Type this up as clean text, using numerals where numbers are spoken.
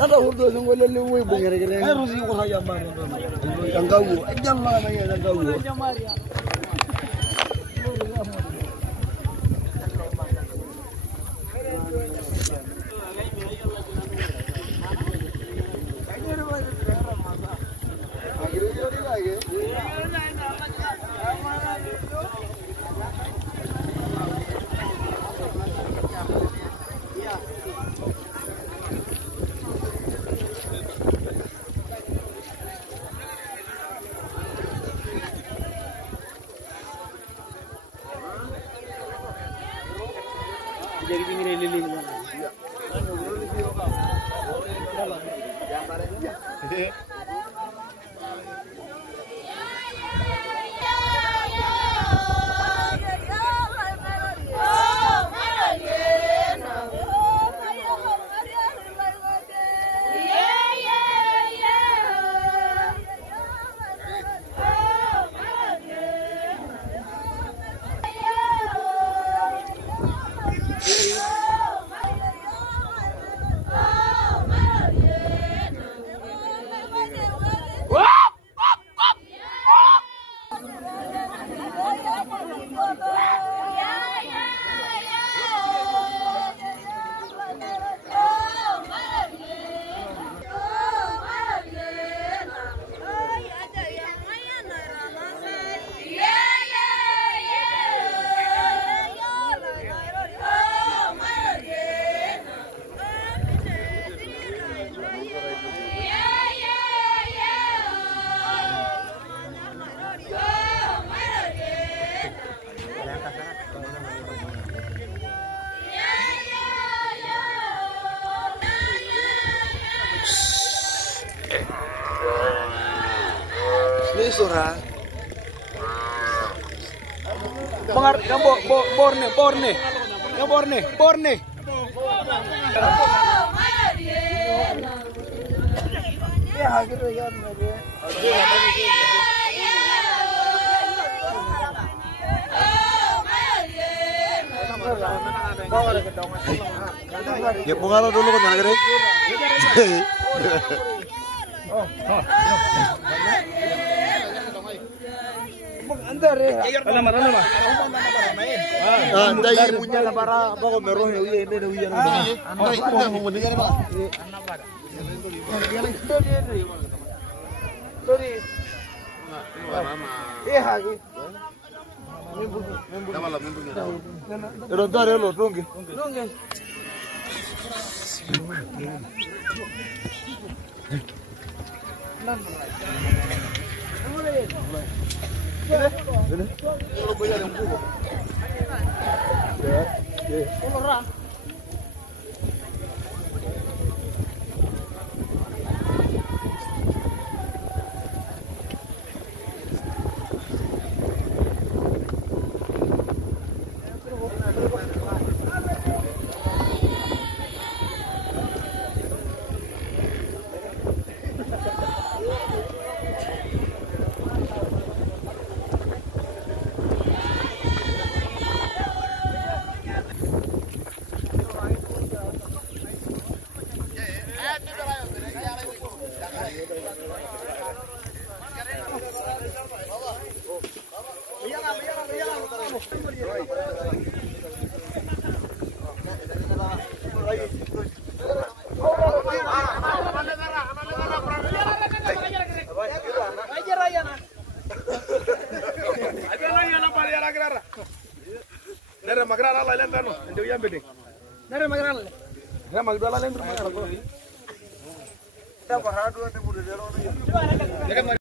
Ada urdo ngol le way bu ngere ngere ay rusi ko ya ma dangawo ajalla na ya dangawo jadi pingin lili Sora. Bangar gambo borne. Ya gitu ya. Ya pengaruh dulu kan negeri. Andai punya la para bago meroh ya ini wiyan. Andai kita ngomongnya Pak. Sorry. Hagi. Ero dare lo tongi. Nere magrana la lembeno, ndio yambede. Nare magrana. Nere magrana la lembeno. Da parado ante mudero.